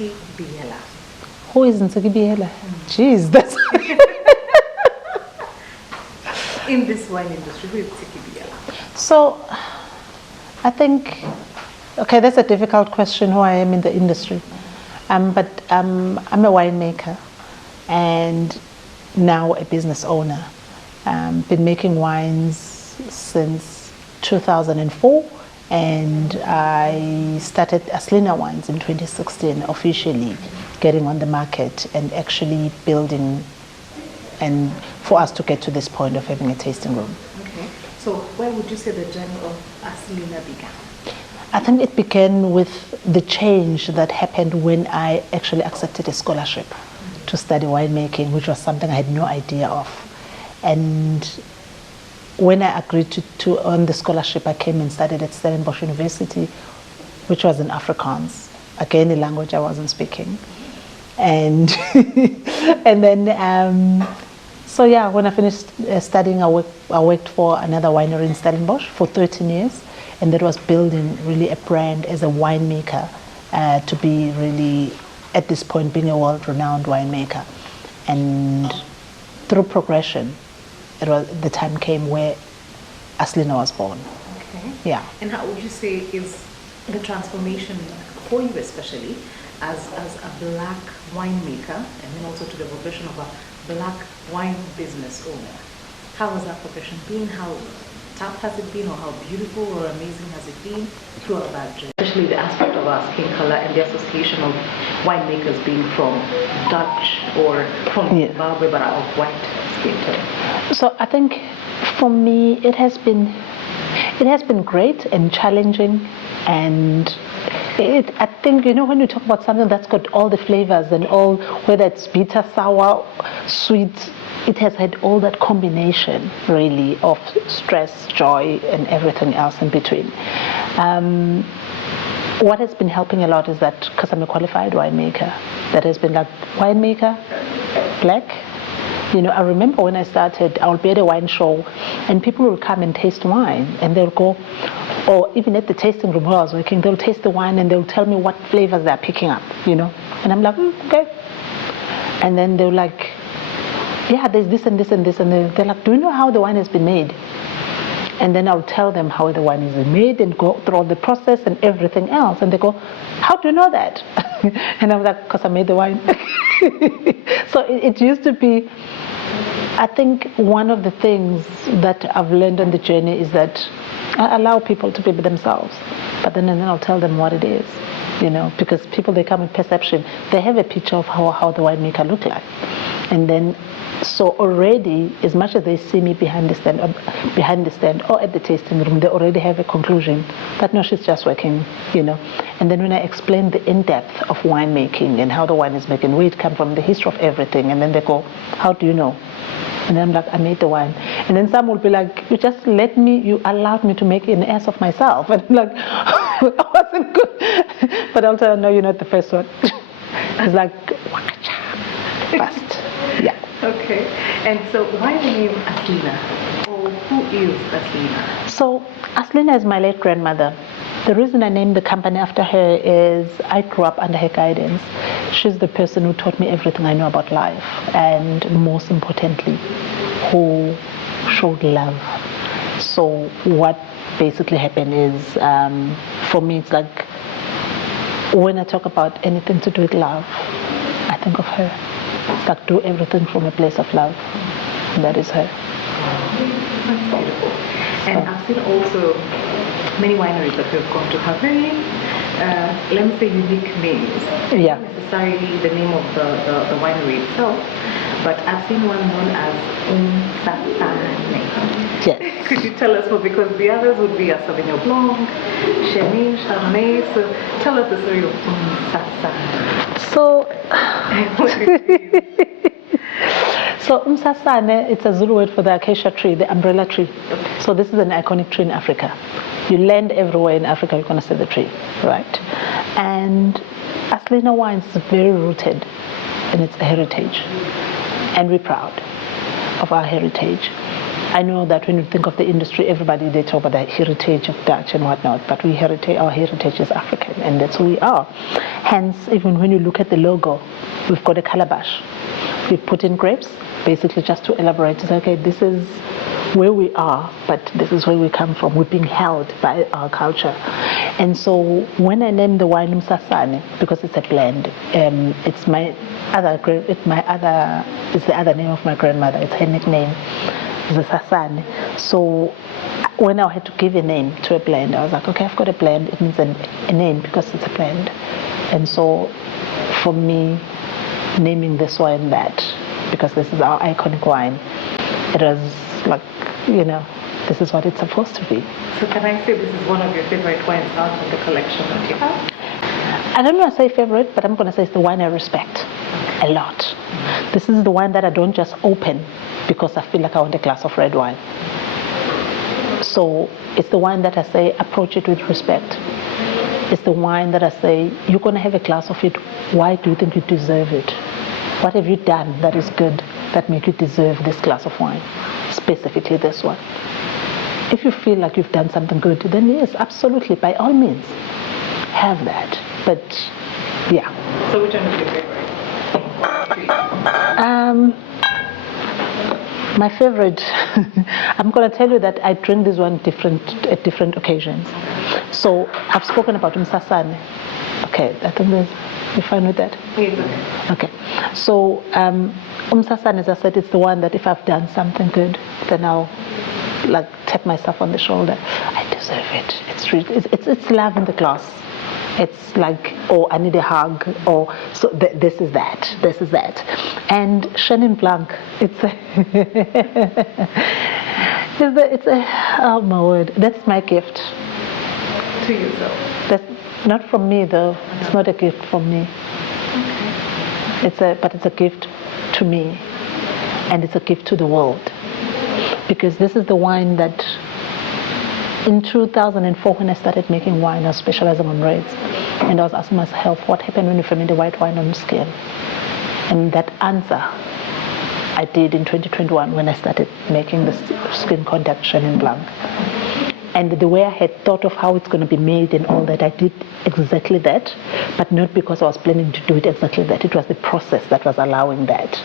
Ntsiki Biyela. Who is Ntsiki Biyela? Jeez, that's... In this wine industry, who is Ntsiki Biyela? So, I think, okay, that's a difficult question, who I am in the industry. But I'm a winemaker and now a business owner. Been making wines since 2004, and I started Aslina Wines in 2016, officially getting on the market and actually building, and for us to get to this point of having a tasting room. Okay, so where would you say the journey of Aslina began? I think it began with the change that happened when I actually accepted a scholarship to study winemaking, which was something I had no idea of. And when I agreed to earn the scholarship, I came and studied at Stellenbosch University, which was in Afrikaans, again a language I wasn't speaking. And and then so yeah, when I finished studying, I worked for another winery in Stellenbosch for 13 years, and that was building really a brand as a winemaker, to be really at this point being a world-renowned winemaker. And through progression, the time came where Aslina was born. Okay. Yeah. And how would you say is the transformation for you, especially as a black winemaker, and then also to the progression of a black wine business owner? How has that progression been? How tough has it been, or how beautiful or amazing has it been throughout that journey? Especially the aspect of our skin color and the association of winemakers being from Dutch or from Zimbabwe, but are of white skin tone. So I think for me it has been great and challenging, and I think, you know, when you talk about something that's got all the flavors and all, whether it's bitter, sour, sweet, it has had all that combination really of stress, joy, and everything else in between. What has been helping a lot is that, because I'm a qualified winemaker, that has been like, winemaker, black. You know, I remember when I started, I would be at a wine show and people will come and taste wine, and they'll go, or even at the tasting room where I was working, they'll taste the wine and they'll tell me what flavors they're picking up, you know. And I'm like, okay. And then they're like, yeah, there's this and this and this, and they're like, do you know how the wine has been made? And then I'll tell them how the wine is made and go through the process and everything else. And they go, how do you know that? And I'm like, because I made the wine. So it used to be, I think one of the things that I've learned on the journey is that I allow people to be themselves, but then I'll tell them what it is, you know, because people, they come with perception. They have a picture of how the winemaker look like. And then, so already, as much as they see me behind the stand or at the tasting room, they already have a conclusion that no, she's just working, you know. And then when I explain the in-depth of winemaking and how the wine is made and where it comes from, the history of everything, and then they go, how do you know? And then I'm like, I made the wine. And then some will be like, you allowed me to make an ass of myself. And I'm like, I wasn't good. But I'll tell her, no, you're not the first one. It's like, fast. Yeah. Okay. And so why the name Aslina? Or who is Aslina? So Aslina is my late grandmother. The reason I named the company after her is I grew up under her guidance. She's the person who taught me everything I know about life, and most importantly, who showed love. So what basically happened is, for me, it's like when I talk about anything to do with love, I think of her. It's like do everything from a place of love. And that is her. That's beautiful. And I've seen also many wineries that we've gone to have very, let me say, unique names. Yeah. Not necessarily the name of the winery itself, but I've seen one known as Ntsiki. Yes. Could you tell us more? Because the others would be a Sauvignon Blanc, Chenin, Chardonnay. So tell us the story of Ntsiki. So, so Umsasane, it's a Zulu word for the acacia tree, the umbrella tree. So this is an iconic tree in Africa. You land everywhere in Africa, you're going to see the tree, right? And Aslina Wines is very rooted in its heritage, and we're proud of our heritage. I know that when you think of the industry, everybody, they talk about the heritage of Dutch and whatnot, but our heritage is African, and that's who we are. Hence, even when you look at the logo, we've got a calabash. We put in grapes, basically just to elaborate, to say, okay, this is where we are, but this is where we come from. We're being held by our culture. And so when I named the wine Msasane, because it's a blend, it's the other name of my grandmother. It's her nickname, the Sasane. So when I had to give a name to a blend, I was like, okay, I've got a blend. It means a name because it's a blend. And so for me, naming this wine that, because this is our iconic wine, it was like, this is what it's supposed to be. So can I say this is one of your favorite wines out of the collection that you have? I don't want to say favorite, but I'm going to say it's the wine I respect a lot. This is the wine that I don't just open because I feel like I want a glass of red wine. So it's the wine that I say approach it with respect. It's the wine that I say you're going to have a glass of it. Why do you think you deserve it? What have you done that is good that make you deserve this glass of wine? Specifically this one. If you feel like you've done something good, then yes, absolutely, by all means, have that. But yeah. So which one is your favorite? My favorite, I'm going to tell you that I drink this one at different occasions. So I've spoken about Msasane. Okay, I think you're fine with that? Yes. Okay. So Msasane, as I said, it's the one that if I've done something good, then I'll like tap myself on the shoulder. I deserve it. It's love in the glass. It's like, oh, I need a hug, or so this is that. And Chenin Blanc, it's oh my word, that's my gift. To yourself? That's not from me though. It's not a gift from me. Okay. But it's a gift to me, and it's a gift to the world, because this is the wine that. In 2004, when I started making wine, I was specializing on reds, and I was asking myself, what happened when you ferment the white wine on skin? And that answer I did in 2021 when I started making the skin contact Chenin Blanc. And the way I had thought of how it's going to be made and all that, I did exactly that, but not because I was planning to do it exactly that. It was the process that was allowing that.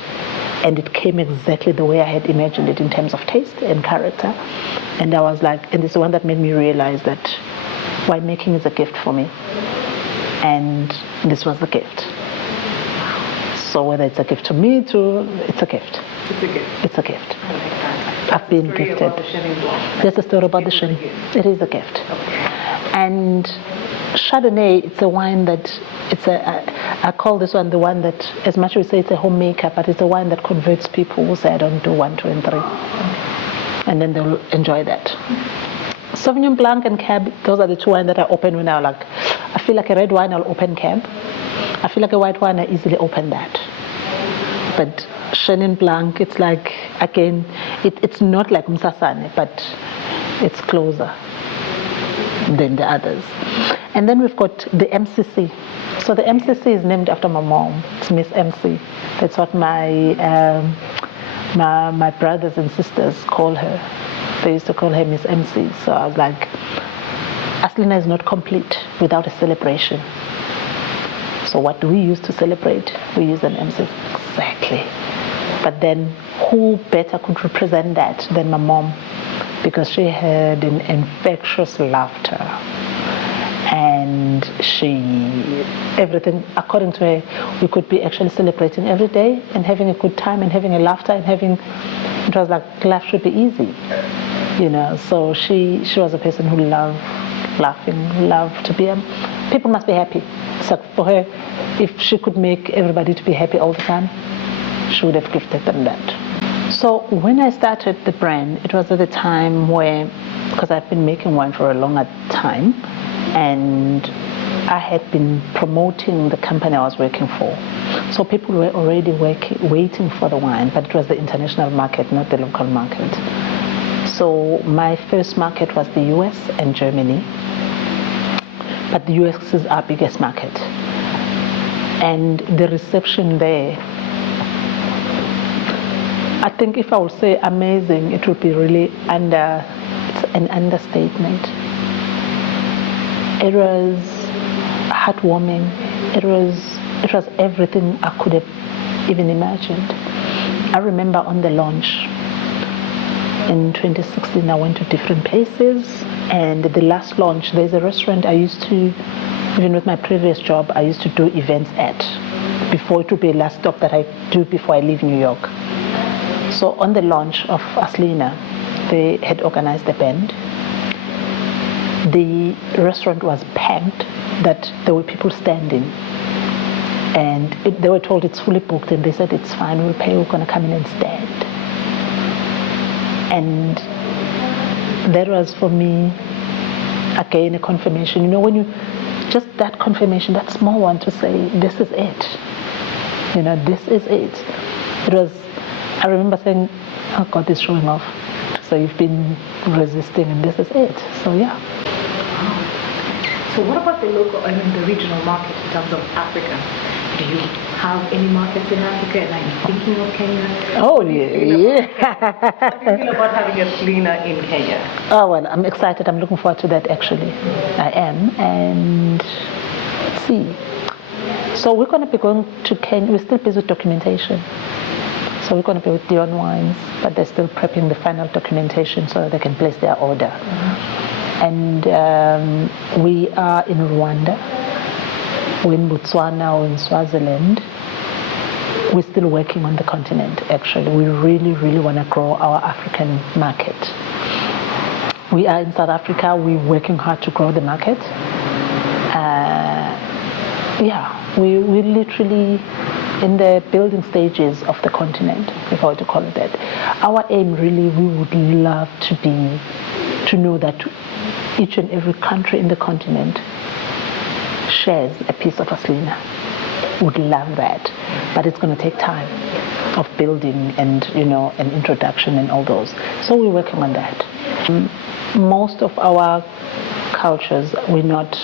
And it came exactly the way I had imagined it in terms of taste and character. And I was like, and it's the one that made me realize that winemaking is a gift for me. And this was the gift. So whether it's a gift to me, it's a gift. It's a gift. It's a gift. I like that. I've been gifted. There's a story about the Chenin. It is a gift. Okay. And Chardonnay, it's a wine that I call this one the one that, as much as we say it's a homemaker, but it's a wine that converts people who say I don't do 1, 2, and 3. And then they'll enjoy that. Sauvignon Blanc and Cab, those are the two wines that I open when I feel like a red wine, I'll open Cab. I feel like a white wine, I easily open that. But Chenin Blanc, it's like, again, it's not like Msasane, but it's closer than the others. And then we've got the MCC. So the MCC is named after my mom. It's Miss MC. That's what my brothers and sisters call her. They used to call her Miss MC. So I was like, Aslina is not complete without a celebration. So what do we use to celebrate? We use an MC. Exactly. But then who better could represent that than my mom? Because she had an infectious laughter. And everything, according to her, we could be actually celebrating every day and having a good time and having a laughter and it was like life should be easy, So she was a person who loved laughing, loved to be, people must be happy. So for her, if she could make everybody to be happy all the time, she would have gifted them that. So when I started the brand, it was at the time where, because I've been making wine for a longer time, and I had been promoting the company I was working for. So people were already waiting for the wine, but it was the international market, not the local market. So my first market was the US and Germany, but the US is our biggest market. And the reception there, I think if I would say amazing, it would be really it's an understatement. It was heartwarming. It was everything I could have even imagined. I remember on the launch in 2016, I went to different places, and the last launch, there's a restaurant I used to, even with my previous job, I used to do events at, before it would be a last stop that I do before I leave New York. So on the launch of Aslina, they had organized the band. The restaurant was packed, that there were people standing, and they were told it's fully booked, and they said it's fine, we'll pay, we're going to come in and stand. And that was for me, again, a confirmation. You know, when you, just that confirmation, that small one to say, this is it. You know, this is it. It was, I remember saying, oh God, is showing off. So you've been resisting and this is it. So yeah. So what about the local, the regional market in terms of Africa? Do you have any markets in Africa, and are you thinking of Kenya? Oh yeah. How do you feel about having a Aslina in Kenya? Oh well, I'm excited. I'm looking forward to that actually. I am. And let's see. So we're going to be going to Kenya. We're still busy with documentation. So we're going to be with Aslina Wines, but they're still prepping the final documentation so that they can place their order. And we are in Rwanda, we're in Botswana, we're in Swaziland. We're still working on the continent, actually. We really, really want to grow our African market. We are in South Africa, we're working hard to grow the market. We're literally in the building stages of the continent, if I were to call it that. Our aim really, we would love to know that each and every country in the continent shares a piece of Aslina. Would love that, but it's going to take time of building and an introduction and all those. So we're working on that. Most of our cultures, we're not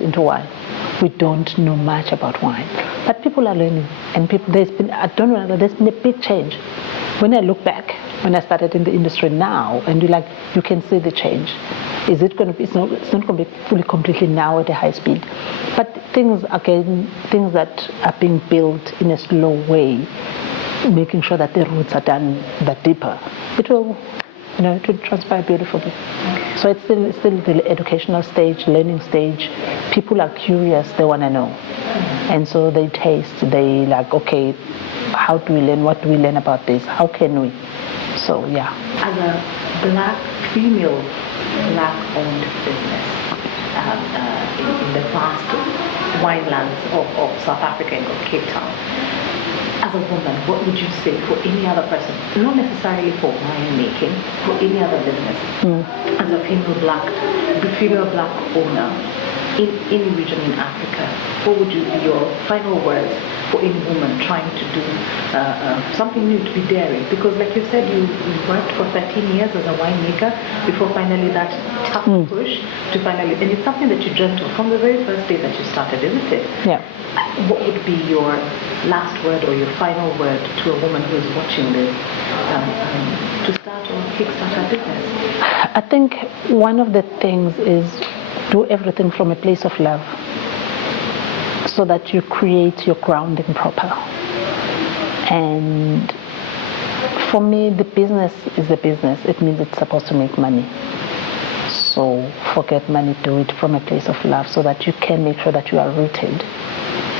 into wine. We don't know much about wine, but people are learning, and there's been a big change. When I look back, when I started in the industry now, and you can see the change. Is it going to be? It's not going to be fully, completely now at a high speed, but things that are being built in a slow way, making sure that the roots are done that deeper. It will transpire beautifully. So it's still the educational stage, learning stage. People are curious; they want to know, and so they taste. They okay, how do we learn? What do we learn about this? How can we? So yeah. As a female black-owned business in the vast winelands of South Africa and of Cape Town, as a woman, what would you say for any other person, not necessarily for winemaking, for any other business, as a female black owner in any region in Africa, what would be your final words for any woman trying to do something new, to be daring? Because like you said, you worked for 13 years as a winemaker before finally that tough push to finally, and it's something that you dreamt of from the very first day that you started, isn't it? Yeah. What would be your last word or your final word to a woman who is watching this to start or kickstart her business? I think one of the things is do everything from a place of love, so that you create your grounding proper. And for me, the business is a business. It means it's supposed to make money. So forget money, do it from a place of love, so that you can make sure that you are rooted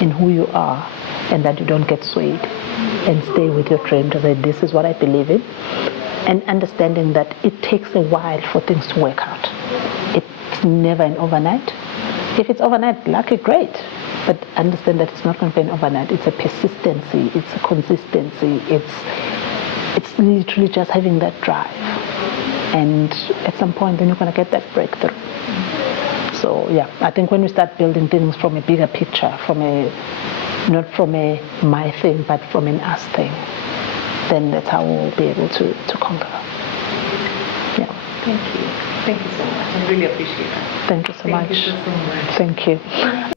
in who you are, and that you don't get swayed, and stay with your dream to say, this is what I believe in, and understanding that it takes a while for things to work out. It's never an overnight. If it's overnight, lucky, great. But understand that it's not going to be an overnight. It's a persistency, it's a consistency, it's literally just having that drive. And at some point, then you're going to get that breakthrough. So yeah, I think when we start building things from a bigger picture, not from a my thing, but from an us thing, then that's how we'll be able to conquer. Yeah. Thank you. Thank you so much. I really appreciate that. Thank you so much. Thank you so much. Thank you.